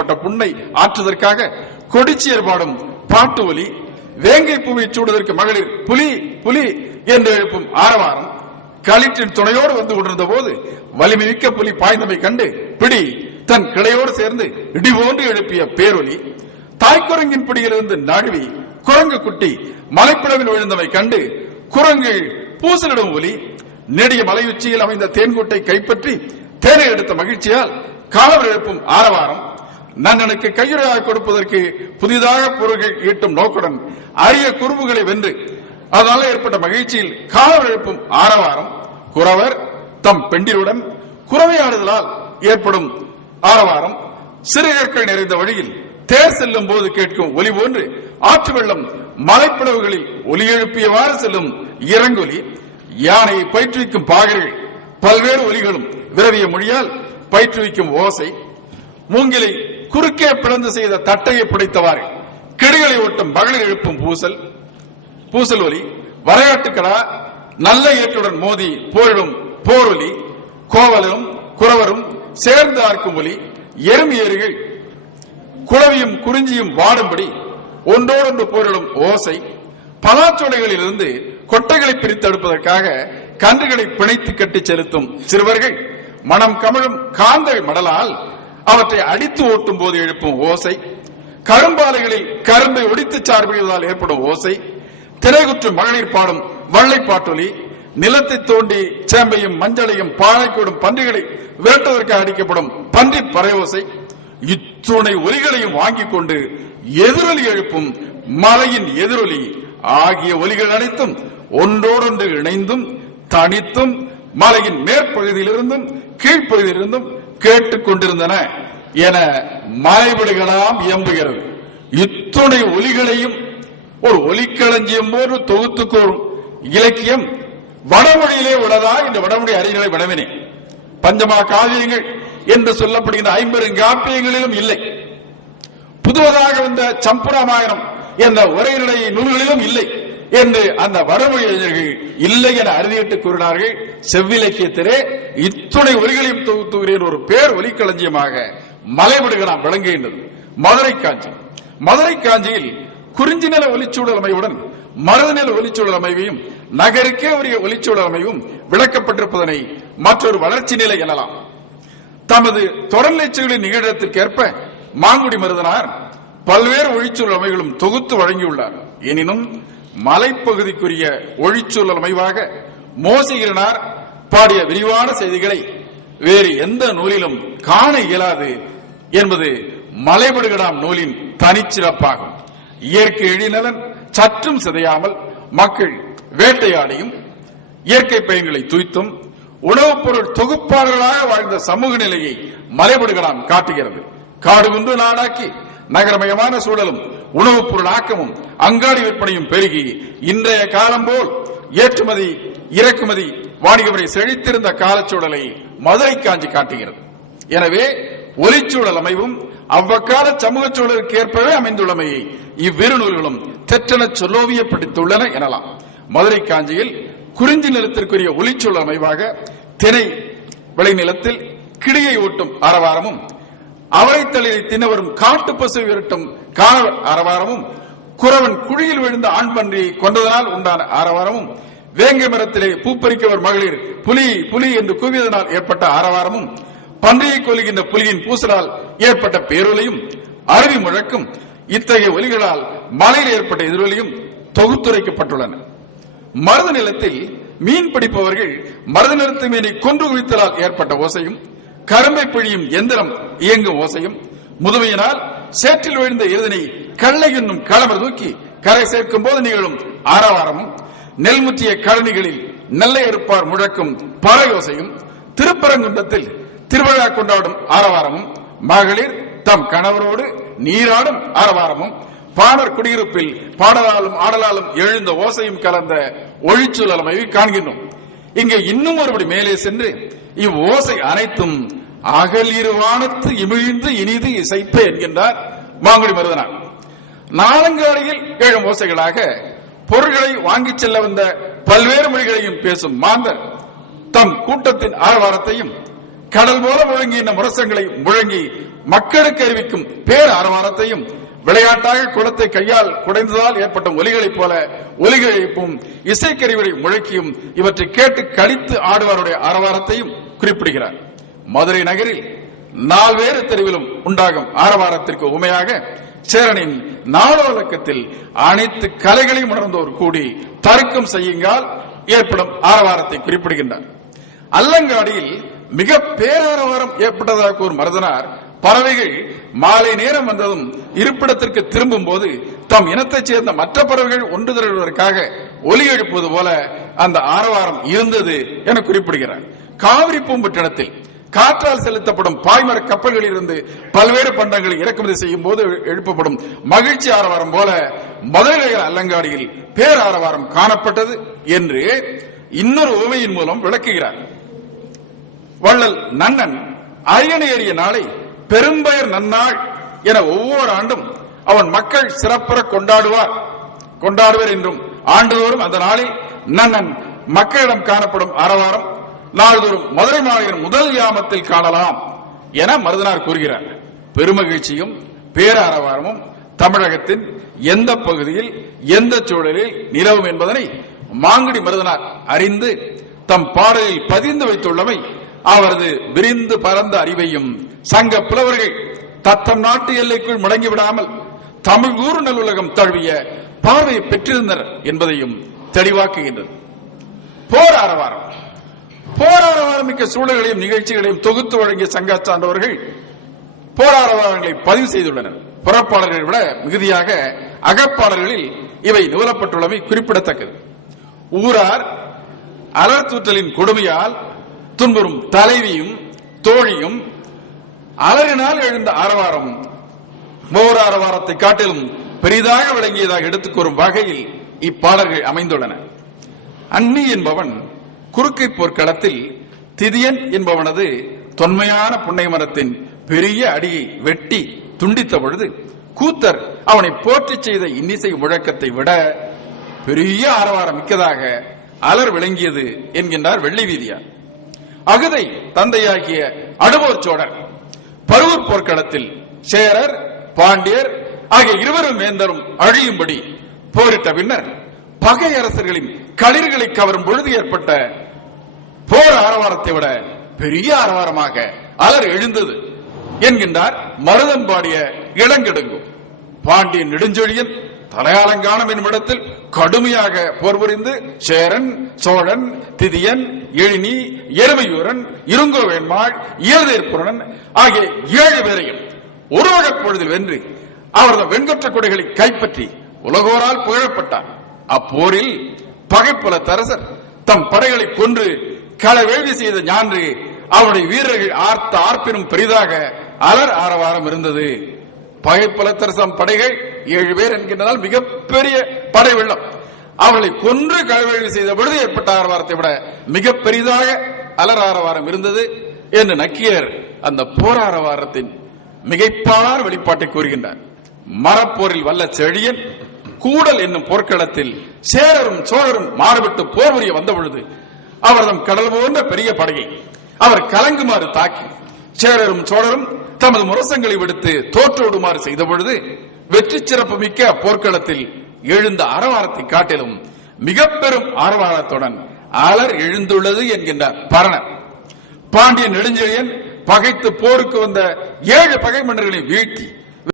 ஏற்பட்ட புண்ணை ஆற்றுவதற்காக கொடிச்சியர் பாடும் பாட்டு ஒலி வேங்கை பூவை சூடுவதற்கு மகளிர் புலி புலி என்று எழுப்பும் ஆரவாரம் களிற்றின் துணையோடு வந்து கொண்டிருந்த போது வலிமை மிக்க புலி பாய்ந்தமை கண்டு பிடி தன் கிளையோடு சேர்ந்து இடி போன்று எழுப்பிய பேரொலி தாய்க்குரங்கின் பிடியிலிருந்து நழுவி குரங்கு குட்டி மலைப்பிளவில் விழுந்தமை கண்டு குரங்கு பூசலிடும் ஒலி நெடிய மலை உச்சியில் அமைந்த தேன்கூட்டை கைப்பற்றி தேனை எடுத்த மகிழ்ச்சியால் காலவர் எழுப்பும் ஆரவாரம் நன்னனுக்கு கையுறையாக கொடுப்பதற்கு புதிதாக பொருள்கள் ஈட்டும் நோக்குடன் அரிய குறும்புகளை வென்று அதனால ஏற்பட்ட மகிழ்ச்சியில் காலவர் எழுப்பும் ஆரவாரம். குறவர் தம் பெண்டிருடன் குறவையாடுதலால் ஏற்படும் ஆரவாரம். சிறுகற்கள் நிறைந்த வழியில் தேர் செல்லும் போது கேட்கும் ஒலி போன்று ஆற்று வெள்ளம் மலைப்பிளவுகளில் ஒலி எழுப்பியவாறு செல்லும் இறங்கொலி. யானையை பயிற்றுவிக்கும் பாகர்கள் பல்வேறு ஒலிகளும் விரவிய மொழியால் பயிற்றுவிக்கும் ஓசை. மூங்கிலை குறுக்கே பிளந்து செய்த தட்டையை பிடித்தவாறு கிடுகளை ஓட்டும் மகளிர் எழுப்பும் பூசல் பூசல் ஒலி வரையாட்டுக்கடா நல்ல இயற்றுடன் மோதி போரிடும் போரொலி கோவலும் குறவரும் சேர்ந்து ஆர்க்கும் ஒலி எறும்பு ஏறுகள் குளவியும் குறிஞ்சியும் வாடும்படி ஒன்றோடொன்று போரிடும் ஓசை பலாச்சோலைகளிலிருந்து கொட்டைகளை பிரித்தெடுப்பதற்காக கன்றுகளை பிணைத்து கட்டி செலுத்தும் சிறுவர்கள் மனம் கமழும் காந்தல் மடலால் அவற்றை அடித்து ஓட்டும் போது எழுப்பும் ஓசை கரும்பாலைகளில் கரும்பை ஒடித்து சார்பிடுவதால் ஏற்படும் ஓசை திரைகுற்று மகளிர் பாடும் வள்ளைப்பாட்டொலி நிலத்தை தோண்டி சேம்பையும் மஞ்சளையும் பாழைக்கூடும் பன்றிகளை விரட்டுவதற்காக அடிக்கப்படும் பன்றி பறையோசை இத்துணை ஒலிகளையும் வாங்கிக் கொண்டு எதிரொலி எழுப்பும் மலையின் எதிரொலி ஆகிய ஒலிகள் அனைத்தும் ஒன்றோடொன்று இணைந்தும் தனித்தும் மலையின் மேற்பகுதியிலிருந்தும் கீழ்ப்பகுதியிலிருந்தும் கேட்டுக் கொண்டிருந்தன. என மலைவிடுகளாம் இயம்புகிறது. இத்துணை ஒலிகளையும் ஒரு ஒலிக்களஞ்சியம் போன்று தொகுத்து கூறும் இலக்கியம் வடமொழியிலே உள்ளதா இந்த வடமொழி அறிஞர்களை வினவினேன். பஞ்சமா காவியங்கள் என்று சொல்லப்படுகின்ற ஐம்பெருங்காப்பியங்களிலும் இல்லை. புதுவதாக வந்த சம்புராமாயணம் என்ற உரைநடை நூல்களிலும் இல்லை என்று அந்த வடமொழி அறிஞர்கள் இல்லை என அறுதியிட்டு கூறினார்கள். செவ்விலக்கியத்திலே இத்துணை ஒலிகளையும் தொகுத்துகிறேன் ஒரு பேர் ஒலிக்களஞ்சியமாக மலைவிடுகிறான் விளங்குகின்றது. மதுரை காஞ்சி. மதுரை காஞ்சியில் குறிஞ்சி நில ஒலிச்சூழல் அமைவுடன் மருத நில ஒலிச்சூழல் அமைவையும் நகருக்கே உரிய ஒலிச்சூழல் அமைவும் விளக்கப்பட்டிருப்பதனை மற்றொரு வளர்ச்சி நிலை எனலாம். தமது தொடர்நிலைச்சுகளின் நிகழத்திற்கேற்ப மாங்குடி மருதனார் பல்வேறு ஒழிச்சூழல் அமைகளும் தொகுத்து வழங்கியுள்ளார். எனினும் மலைப்பகுதிக்குரிய ஒழிச்சூழல் அமைவாக மோசிகிறனார் பாடிய விரிவான செய்திகளை வேறு எந்த நூலிலும் காண இயலாது என்பது மலைபடுகடாம் நூலின் தனிச்சிறப்பாகும். இயற்கை எழிநலன் சற்றும் சிதையாமல் மக்கள் வேட்டையாடியும் இயற்கை பயன்களை துய்த்தும் உணவுப் பொருள் தொகுப்பாளர்களாக வாழ்ந்த சமூக நிலையை மலைபடுகடாம் காட்டுகிறது. காடு குன்று நாடாக்கி நகரமயமான சூழலும் உணவுப் பொருள் ஆக்கமும் அங்காடி விற்பனையும் பெருகி இன்றைய காலம் போல் ஏற்றுமதி இறக்குமதி வாணிகமுறை செழித்திருந்த காலச்சூழலை மதுரை காஞ்சி காட்டுகிறது. எனவே ஒலிச்சூழல் அமைவும் அவ்வக்கால சமூக சூழலுக்கு ஏற்பவே அமைந்துள்ளமையை இவ்விரு நூல்களும் தெற்றென சொல்லோவியப்படுத்தியுள்ளன எனலாம். மதுரை காஞ்சியில் குறிஞ்சி நிலத்திற்குரிய ஒலிச்சூழல் அமைவாக தினை விளைநிலத்தில் கிடியை ஓட்டும் அரவாரமும் அவரைத்தளிரை தின்னவரும் காட்டு பசு விரட்டும் காண அரவாரமும் குறவன் குழியில் விழுந்த ஆண் பன்றியை கொண்டதனால் உண்டான ஆரவாரமும் வேங்கை மரத்திலே பூப்பறிக்கவர் மகளிர் புலி புலி என்று கூவியதனால் ஏற்பட்ட ஆரவாரமும் பன்றியை கொல்கின்ற புலியின் பூசலால் ஏற்பட்ட பேரொலியும் அருவி முழக்கும் இத்தகைய ஒலிகளால் மலையில் ஏற்பட்ட எதிரொலியும் தொகுத்துரைக்கப்பட்டுள்ளன. மருத நிலத்தில் மீன் பிடிப்பவர்கள் மருத நிலத்து மீனை கொன்று குவித்தலால் ஏற்பட்ட ஓசையும் கரும்பை பிழியும் எந்திரம் இயங்கும் ஓசையும் முதுமையினால் சேற்றில் விழுந்த எருதினை கள்ளை என்னும் களமர் தூக்கி கரை சேர்க்கும் போது நிகழும் ஆரவாரமும் நெல்முற்றிய கழனிகளில் நெல்லை அறுப்பார் முழக்கும் பறையோசையும் திருப்பரங்குன்றத்தில் திருவிழா கொண்டாடும் ஆரவாரமும் மகளிர் தம் கணவரோடு நீராடும் ஆரவாரமும். பாடர் குடியிருப்பில் பாடலாலும் ஆடலாலும் எழுந்த ஓசையும் கலந்த ஒழிச்சூழல் அமைவை காண்கின்றோம். இங்கே இன்னும் ஒருபடி மேலே சென்று இவ்வோசை அனைத்தும் அகலிருவானத்து இமிழ்ந்து இனிது இசைப்பே என்கின்றார் மாங்குடி மருதனார். நாளங்காடியில் எழும் ஓசைகளாக பொருள்களை வாங்கிச் செல்ல வந்த பல்வேறு மொழிகளையும் பேசும் மாந்தர் தம் கூட்டத்தின் ஆரவாரத்தையும் கடல் போல முழங்கின முரசங்களை முழங்கி மக்களுக்கு அறிவிக்கும் பேர் ஆரவாரத்தையும் விளையாட்டாக குளத்தை கையால் குடைந்ததால் ஏற்பட்ட ஒலிகளைப் போல ஒலிகள் எழுப்பும் இசைக்கருவிகளை முழக்கியும் இவற்றை கேட்டு கழித்து ஆடுவாருடைய ஆரவாரத்தையும் குறிப்பிடுகிறார். மதுரை நகரில் நால்வேறு தெருவிலும் உண்டாகும் ஆரவாரத்திற்கு உமையாக சேரனின் நாடோலக்கத்தில் அனைத்து கலைகளையும் உணர்ந்தோர் கூடி தர்க்கம் செய்யுங்கால் ஏற்படும் ஆரவாரத்தை குறிப்பிடுகின்றார். அல்லங்காடியில் மிக பேராரவாரம் ஏற்பட்டதாக கூறும் மருதனார் பறவைகள் மாலை நேரம் வந்ததும் இருப்பிடத்திற்கு திரும்பும் போது தம் இனத்தைச் சேர்ந்த மற்ற பறவைகள் ஒன்று திரள்வதற்காக ஒலி எழுப்புவது போல அந்த ஆரவாரம் இருந்தது என குறிப்பிடுகிறார். காவிரி பூம்பட்டினத்தில் காற்றால் செலுத்தப்படும் பாய்மர கப்பல்களில் இருந்து பல்வேறு பண்டங்களை இறக்குமதி செய்யும் போது எழுப்பப்படும் மகிழ்ச்சி ஆரவாரம் போல மதுரை அல்லங்காடியில் பேராரவாரம் காணப்பட்டது என்று இன்னொரு உவமையின் மூலம் விளக்குகிறார். வள்ளல் நன்னன் அரியணை ஏறிய நாளை பெரும்பெயர் நன்னாள் என ஒவ்வொரு ஆண்டும் அவன் மக்கள் சிறப்புற கொண்டாடுவார். கொண்டாடுவர் என்றும் ஆண்டுதோறும் அந்த நாளில் நன்னன் மக்களிடம் காணப்படும் அறவாரம் நாள்தோறும் மதுரை மாநகர் முதல் யாமத்தில் காணலாம் என மருதனார் கூறுகிறார். பெருமகிழ்ச்சியும் பேராரவாரமும் தமிழகத்தின் எந்த பகுதியில் எந்த சூழலில் நிலவும் என்பதனை மாங்குடி மருதனார் அறிந்து தம் பாடலில் பதிந்து வைத்துள்ளமை அவரது விரிந்து பரந்த அறிவையும் சங்க புலவர்கள் தத்தம் நாட்டு எல்லைக்குள் முடங்கிவிடாமல் தமிழ் ஊர் நல்லுலகம் தழுவிய பார்வையை பெற்றிருந்தனர் என்பதையும் தெளிவாக்குகின்றது. போர் ஆரவாரம். போர் ஆரவாரம் மிக்க சூழல்களையும் நிகழ்ச்சிகளையும் தொகுத்து வழங்கிய சங்க சான்றவர்கள் போர் ஆரவாரங்களை பதிவு செய்துள்ளனர். புறப்பாளர்களை விட மிகுதியாக அகப்பாளர்களில் இவை நிறுவப்பட்டுள்ளவை குறிப்பிடத்தக்கது. ஊரார் அலர்த்தூற்றலின் கொடுமையால் துன்புறும் தலைவியும் தோழியும் அழகினால் எழுந்த ஆரவாரம் ஒவ்வொரு ஆரவாரத்தை காட்டிலும் பெரிதாக விளங்கியதாக எடுத்துக் கூறும் வகையில் இப்பாடல்கள் அமைந்துள்ளன. அன்னி என்பவன் குறுக்கை போர்க்களத்தில் திதியன் என்பவனது தொன்மையான புன்னை மரத்தின் பெரிய அடியை வெட்டி துண்டித்த பொழுது கூத்தர் அவனை போற்றி செய்த இன்னிசை முழக்கத்தை விட பெரிய ஆரவாரம் மிக்கதாக அலர் விளங்கியது என்கின்றார் வெள்ளி வீதியார் அகுதை தந்தையாகிய அடுவோர் சோழர். பருவூர் போர்க்களத்தில் சேரர் பாண்டியர் ஆகிய இருவரும் வேந்தரும் அழியும்படி போரிட்ட பின்னர் பகை அரசர்களின் களிர்களை கவரும் பொழுது ஏற்பட்ட போர் ஆரவாரத்தை விட பெரிய ஆரவாரமாக அலர் எழுந்தது என்கின்றார் மருதன் பாடிய இளங்கெடுங்கும் பாண்டியன் நெடுஞ்செழியன் தலையாலங்கானம் என்னும் இடத்தில் கடுமையாக போர் புரிந்து சேரன் சோழன் திதியன் எழினி எருமையூரன் இருங்கோவேன்மாள் இயல்தேர்ப்புரன் ஆகிய ஏழு பேரையும் ஒரு பொழுதில் வென்று அவரது வெண்கொற்ற கொடைகளை கைப்பற்றி உலகோரால் புகழப்பட்டார் அப்போரில் பகைப்புல தரசர் தம் படைகளை கொன்று களவேள்வி செய்த ஞான்று அவருடைய வீரர்கள் ஆர்த்த ஆர்ப்பினும் பெரிதாக அலர் ஆரவாரம் இருந்தது. பகைப்பலத்தரசம் படைகள் ஏழு பேர் என்கின்றதால் மிகப்பெரிய படை வெள்ளம். அவர்களை கொன்று களவேள்வி செய்த பொழுது ஏற்பட்ட ஆரவாரத்தை விட மிக பெரிதாக அலர் ஆரவாரம் இருந்தது என்று நக்கியர் அந்த போராரவாரத்தின் மிகைப்பான வெளிப்பாட்டை கூறுகின்றார். மரப்போரில் வல்ல செழியன் கூடல் என்னும் போர்க்களத்தில் சேரரும் சோழரும் மாறுபட்டு போர் புரிய வந்த பொழுது அவர்தம் கடல் போன்ற பெரிய படையை அவர் கலங்குமாறு தாக்கி சேரரும் சோழரும் தமது முரசங்களை விடுத்து தோற்றோடுமாறு செய்த பொழுது வெற்றி சிறப்பு மிக்க போர்க்களத்தில் எழுந்த ஆரவாரத்தை காட்டிலும் மிக பெரும் ஆரவாரத்துடன் அலர் எழுந்துள்ளது என்கின்றார் பரணர். பாண்டிய நெடுஞ்செழியன் பகைத்து போருக்கு வந்த ஏழு பகை மன்னர்களை வீழ்த்தி